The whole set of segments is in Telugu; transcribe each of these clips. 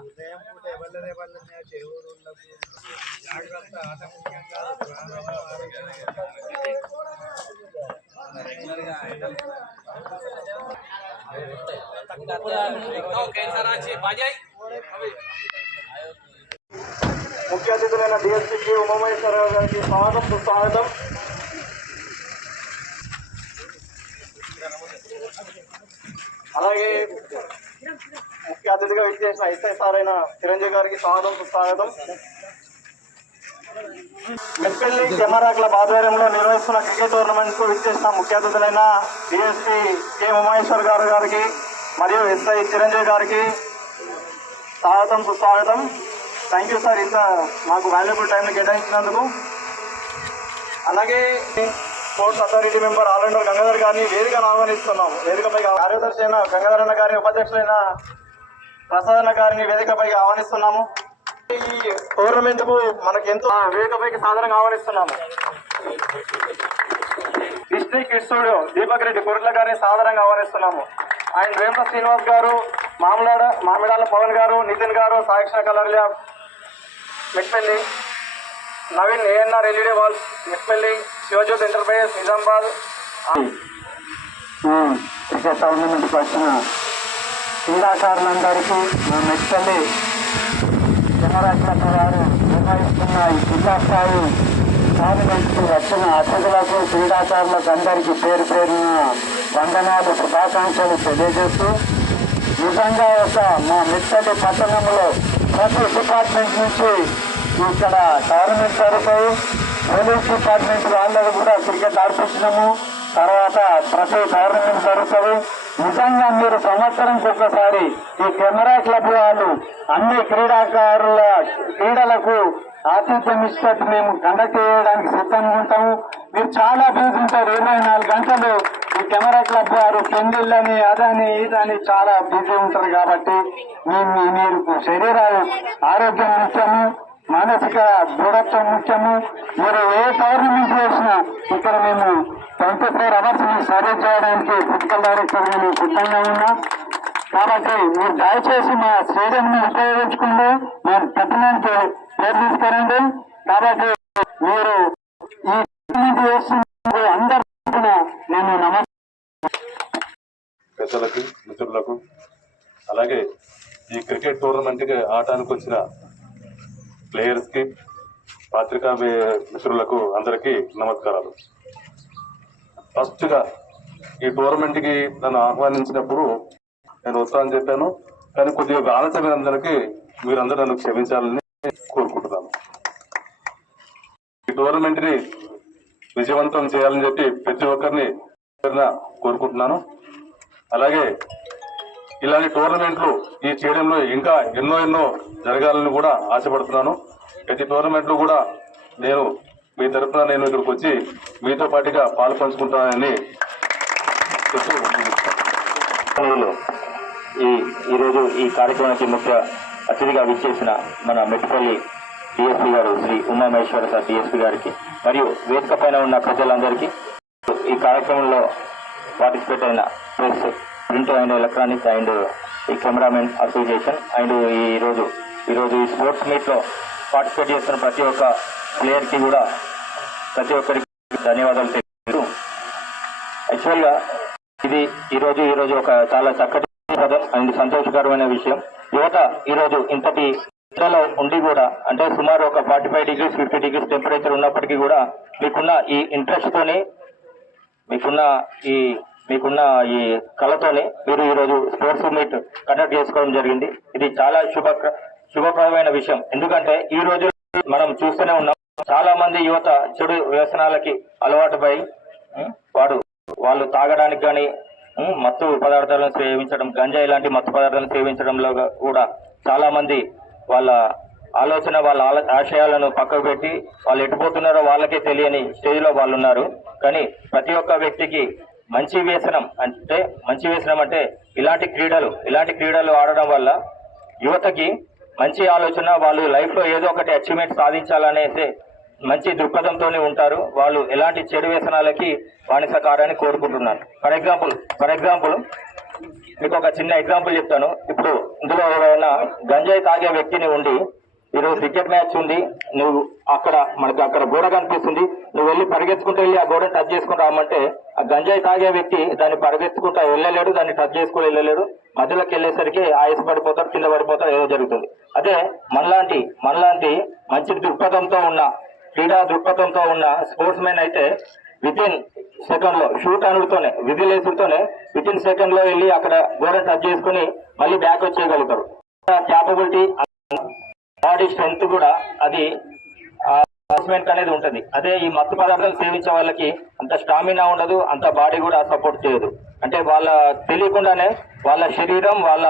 ఉదయం పూట ఎవరి ఎవరిని చెరువులకు జాగ్రత్త ఆటంకంగా ప్రాణం ఆరోగ్యం ముఖ్య అతిథులైన డిఎస్పీకి ఉమామహేశ్వరరావు గారికి స్వాగతం సుస్వాగతం అలాగే ముఖ్య అతిథిగా విచ్చేసిన ఎస్ఐ సార్ అయిన చిరంజీవి గారికి స్వాగతం సుస్వాగతం. మెట్పల్లి కెమెరా ఆధ్వర్యంలో నిర్వహిస్తున్న క్రికెట్ టోర్నమెంట్కు విచ్చేసిన ముఖ్య అతిథులైన డిఎస్పీ కె ఉమేశ్వర్ గారు గారికి మరియు ఎస్ఐ చిరంజీవి గారికి స్వాగతం సుస్వాగతం. థ్యాంక్ యూ సార్ ఇంత మాకు వాల్యుబుల్ టైం కేటాయించినందుకు. అలాగే sports authority member allrounder Gangadhar గారిని వేదికను ఆహ్వానిస్తున్నాం వేదికపై కార్యదర్శి అయిన గంగాధర్ అన్న గారిని ఉపాధ్యక్షులైన ప్రసాదన గారిని వేదికపై ఆహ్వానిస్తున్నాము. ఈ టోర్నమెంట్కు మనకి ఎంతో ఆ, వేదికపైకి సాధారణంగా ఆహ్వానిస్తున్నాము. డిస్ట్రిక్ట్ కిడ్ దీపక్ రెడ్డి కొరట్ల గారిని సాధారణంగా ఆహ్వానిస్తున్నాము. ఆయన వేమ శ్రీనివాస్ గారు మామిడాడ మామిడాల పవన్ గారు నితిన్ గారు Sakshana colour lab Metpalli Naveen ANR LED walls Metpalli Shivajyoth enterprises Nizamabad. Cricket వచ్చిన క్రీడాకారులందరికీ మేము మెట్పల్లి కెమెరా క్లబ్ వారు నిర్వహిస్తున్న ఈ జిల్లా స్థాయి టోర్నమెంట్కి వచ్చిన అతిథులకు క్రీడాకారులకు అందరికీ పేరు పేరున వందనాలు శుభాకాంక్షలు తెలియజేస్తూ నిజంగా ఒక మా మెట్పల్లి పట్టణంలో ప్రతి డిపార్ట్మెంట్ నుంచి ఇక్కడ టోర్నమెంట్ జరుగుతాయి పోలీస్ డిపార్ట్మెంట్ వాళ్ళకు కూడా క్రికెట్ ఆడిపించినాము తర్వాత ప్రతి టోర్నమెంట్ జరుగుతుంది నిజంగా మీరు సంవత్సరంకి ఒకసారి ఈ కెమెరా క్లబ్ వాళ్ళు అన్ని క్రీడాకారుల క్రీడలకు ఆతిథ్యం ఇచ్చినట్టు మేము కండక్ట్ చేయడానికి సిద్ధంగా ఉంటాము. మీరు చాలా బిజీ ఉంటారు. ఇరవై నాలుగు గంటలు ఈ కెమెరా క్లబ్ వారు పెళ్ళిళ్ళని అదని ఇదని చాలా బిజీ ఉంటారు కాబట్టి మీ మీరు శరీరాలు ఆరోగ్యం ముఖ్యము మానసిక దృఢత్వం ముఖ్యము. మీరు ఏ టోర్నమెంట్ చేసినా ఇక్కడ మేము ట్వంటీ ఫోర్ అవర్స్ మేము చేయడానికి ఫిజికల్ డైరెక్టర్ నేను సిద్ధంగా ఉన్నా. కాబట్టి మీరు దయచేసి మా స్టేడియం ఉపయోగించుకుంటూ మీరు పెట్టడానికి పేరు కాబట్టి మీరు ఈ చేస్తున్న అందరూ నేను నమస్కారం. పెద్దలకు మిత్రులకు అలాగే ఈ క్రికెట్ టోర్నమెంట్కి ఆడటానికి వచ్చిన ప్లేయర్స్కి పాత్రికా మిత్రులకు అందరికీ నమస్కారాలు. ఫస్ట్గా ఈ టోర్నమెంట్కి నన్ను ఆహ్వానించినప్పుడు నేను వస్తానని చెప్పాను. కానీ కొద్దిగా అందరికీ మీరందరూ నన్ను క్షమించాలని కోరుకుంటున్నాను. ఈ టోర్నమెంట్ని విజయవంతం చేయాలని చెప్పి ప్రతి ఒక్కరిని కోరుకుంటున్నాను. అలాగే ఇలాంటి టోర్నమెంట్లు ఈ స్టేడియంలో ఇంకా ఎన్నో ఎన్నో జరగాలని కూడా ఆశపడుతున్నాను. ప్రతి టోర్నమెంట్లు కూడా నేను మీ తరఫున నేను ఇక్కడికి వచ్చి మీతో పాటుగా పాలు పంచుకుంటానని ఈ ఈరోజు ఈ కార్యక్రమానికి ముఖ్య అతిథిగా విచ్చేసిన మన మెట్టుపల్లి డిఎస్పీ గారు శ్రీ ఉమామేశ్వర సార్ డిఎస్పీ గారికి మరియు వేదిక పైన ఉన్న ప్రజలందరికీ ఈ కార్యక్రమంలో పార్టిసిపేట్ అయిన press print and electronics and ఈ కెమెరామెన్ అసోసియేషన్ అండ్ ఈరోజు ఈరోజు ఈ స్పోర్ట్స్ మీట్లో పార్టిసిపేట్ చేస్తున్న ప్రతి ఒక్క ప్లేయర్కి కూడా ప్రతి ఒక్కరికి ధన్యవాదాలు తెలియదు యాక్చువల్గా ఇది ఈ రోజు ఈ రోజు ఒక చాలా చక్కటి పదం అండ్ సంతోషకరమైన విషయం. యువత ఈ రోజు ఇంతటి ఇంట్లో ఉండి కూడా అంటే సుమారు ఒక forty five degrees fifty degrees temperature ఉన్నప్పటికీ కూడా మీకున్న ఈ ఇంట్రెస్ట్ తోని మీకున్న ఈ మీకున్న ఈ కళతోనే మీరు ఈ రోజు స్పోర్ట్స్ మీట్ కండక్ట్ చేసుకోవడం జరిగింది. ఇది చాలా శుభ శుభప్రదమైన విషయం. ఎందుకంటే ఈ రోజు మనం చూస్తూనే ఉన్నాం చాలా మంది యువత చెడు వ్యసనాలకి అలవాటుపై వాడు వాళ్ళు తాగడానికి కానీ మత్తు పదార్థాలను సేవించడం గంజా ఇలాంటి మత్తు పదార్థాలను సేవించడంలో కూడా చాలా మంది వాళ్ళ ఆలోచన వాళ్ళ ఆల- ఆశయాలను పక్కకు పెట్టి వాళ్ళు ఎటుపోతున్నారో వాళ్ళకే తెలియని స్టేజ్లో వాళ్ళు ఉన్నారు. కానీ ప్రతి ఒక్క వ్యక్తికి మంచి వ్యసనం అంటే మంచి వ్యసనం అంటే ఇలాంటి క్రీడలు ఇలాంటి క్రీడలు ఆడడం వల్ల యువతకి మంచి ఆలోచన వాళ్ళు లైఫ్లో ఏదో ఒకటి అచీవ్మెంట్ సాధించాలనేసి మంచి దృక్పథంతోనే ఉంటారు. వాళ్ళు ఎలాంటి చెడు వ్యసనాలకి బానిస కారని కోరుకుంటున్నారు. ఫర్ ఎగ్జాంపుల్ ఫర్ ఎగ్జాంపుల్ మీకు ఒక చిన్న ఎగ్జాంపుల్ చెప్తాను. ఇప్పుడు ఇందులో ఎవరైనా గంజాయి తాగే వ్యక్తిని ఉండి ఈరోజు క్రికెట్ మ్యాచ్ ఉంది నువ్వు అక్కడ మనకి అక్కడ గోడ కనిపిస్తుంది నువ్వు వెళ్ళి పరిగెత్తుకుంటూ వెళ్ళి ఆ గోడను టచ్ చేసుకుంటూ రామంటే ఆ గంజాయి తాగే వ్యక్తి దాన్ని పరిగెత్తుకుంటూ వెళ్ళలేడు దాన్ని టచ్ చేసుకుని వెళ్ళలేడు. మధ్యలోకి వెళ్ళేసరికి ఆయుస పడిపోతారు కింద పడిపోతారు ఏదో జరుగుతుంది. అదే మనలాంటి మనలాంటి మంచి దృక్పథంతో ఉన్న క్రీడా దృక్పథంతో ఉన్న స్పోర్ట్స్ మెన్ అయితే వితిన్ సెకండ్లో షూట్ అనుడుతోనే విధి లేసుతోనే వితిన్ సెకండ్లో వెళ్ళి అక్కడ గోడ టచ్ చేసుకుని మళ్ళీ బ్యాక్ వచ్చేయగలుగుతారు. క్యాపబిలిటీ బాడీ స్ట్రెంత్ కూడా అది అసెస్మెంట్ అనేది ఉంటుంది. అదే ఈ మత్తు పదార్థాలు సేవించే వాళ్ళకి అంత స్టామినా ఉండదు అంత బాడీ కూడా సపోర్ట్ చేయదు. అంటే వాళ్ళ తెలియకుండానే వాళ్ళ శరీరం వాళ్ళ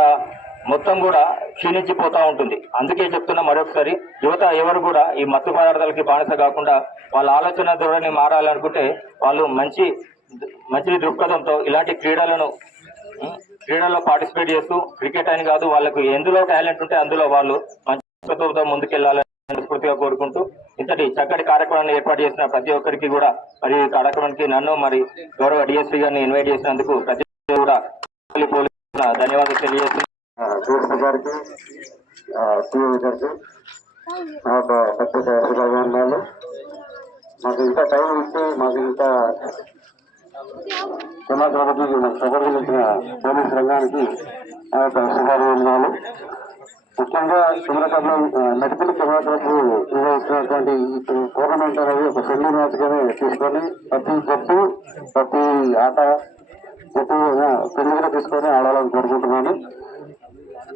మొత్తం కూడా క్షీణించిపోతూ ఉంటుంది. అందుకే చెప్తున్నా మరొకసారి యువత ఎవరు కూడా ఈ మత్తు పదార్థాలకి బానిస కాకుండా వాళ్ళ ఆలోచన ధోరణి మారాలనుకుంటే వాళ్ళు మంచి మంచి దృక్పథంతో ఇలాంటి క్రీడలను క్రీడల్లో పార్టిసిపేట్ చేస్తూ క్రికెట్ అని కాదు వాళ్ళకు ఎందులో టాలెంట్ ఉంటే అందులో వాళ్ళు మంచి దృక్పథంతో ముందుకెళ్ళాలని కోరుకుంటూ ఇంతటి చక్కటి కార్యక్రమాన్ని ఏర్పాటు చేసిన ప్రతి ఒక్కరికి కూడా మరి ఈ కార్యక్రమానికి నన్ను మరి గౌరవ డిఎస్పీ గారిని ఇన్వైట్ చేసినందుకు ప్రతి కూడా ధన్యవాదాలు తెలియజేస్తున్నాను. గారికి. గారికి మా ప్రత్యేక శుభాభివందనాలు మాకు ఇంత టైం ఇచ్చి మాకు ఇంత సమాచారానికి మాకు సపోర్ట్ ఇచ్చిన పోలీస్ రంగానికి మా యొక్క శుభాభివందనాలు ముఖ్యంగా కెమెరాలో మెడికల్ కెమెరాలకు నిర్వహిస్తున్నటువంటి టోర్నమెంట్ అనేది ఒక ఫ్రెండ్లీ మ్యాచ్ గానే తీసుకొని ప్రతి జట్టు ప్రతి ఆట జట్టు ఫ్రెండ్లీగా తీసుకొని ఆడాలని కోరుకుంటున్నాను.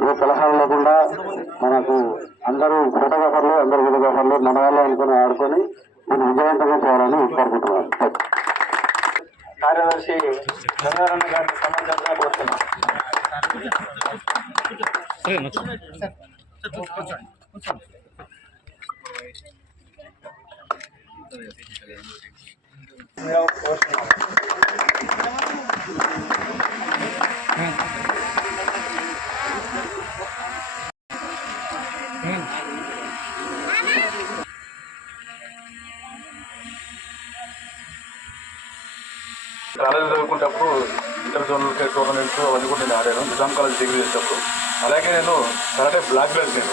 ఏ సలహాలు లేకుండా మనకు అందరూ ఫోటోగ్రాఫర్లు అందరు వీడియోగ్రాఫర్లు మన వాళ్ళు అనుకుని ఆడుకొని నేను విజయవంతంగా చేయాలని కోరుకుంటున్నాను. కార్యదర్శి గంగారన్న గారికి సంబంధించిన కోరుతున్నాను. కాలేజీ చదువుకునేటప్పుడు ఇంటర్ జోనల్ టోర్నమెంట్స్ అవన్నీ కూడా నేను ఆడాను. నిజాం కాలేజ్ డిగ్రీ చేసేటప్పుడు. అలాగే నేను కరాటే బ్లాక్ బెల్ట్ నేను.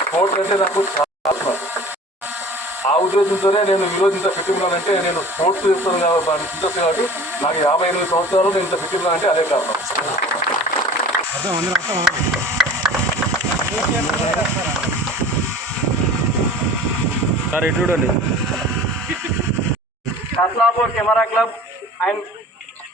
స్పోర్ట్స్ అంటే నాకు చాలా. ఆ ఉద్దేశంతోనే నేను ఈ రోజు ఇంత ఫిట్ ఉన్నానంటే నేను స్పోర్ట్స్ చేస్తాను కాబట్టి ఇంట్రెస్ట్ కాబట్టి నాకు యాభై ఎనిమిది సంవత్సరాలు నేను ఇంత ఫిట్ ఉన్నానంటే అదే కారణం. సార్ ఇటు చూడండి. Kaslapur camera club and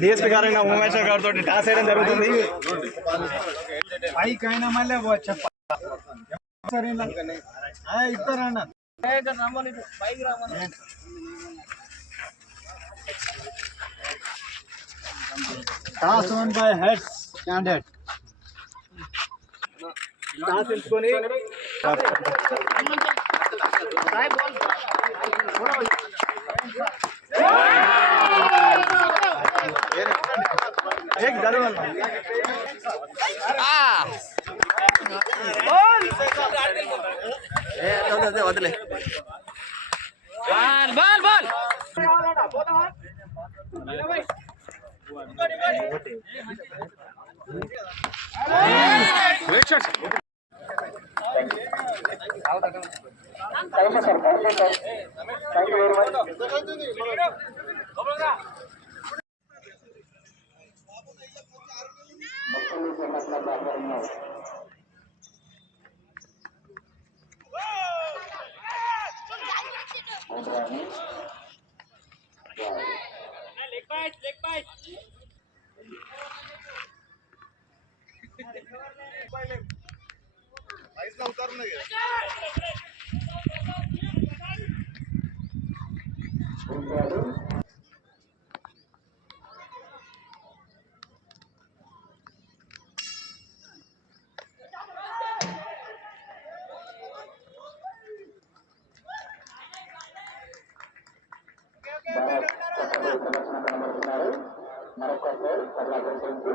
DSP గారైనా ఉమేశ్వర్ గారితో టాస్ వేయడం జరుగుతుంది పైకైనా మళ్ళీ చెప్పాలి ఇస్తారన్న పైకి రామని toss one by heads candidate toss ఎంచుకొని వదిలే ball ball ball thank you sir thank you sir thank you భక్తులు జనట్ల బాబర్ను ఉదయాన్ని ఐదులో అవుతారు ఉన్నాయి కదా మరొక ప్లేయర్ పట్ల గురించి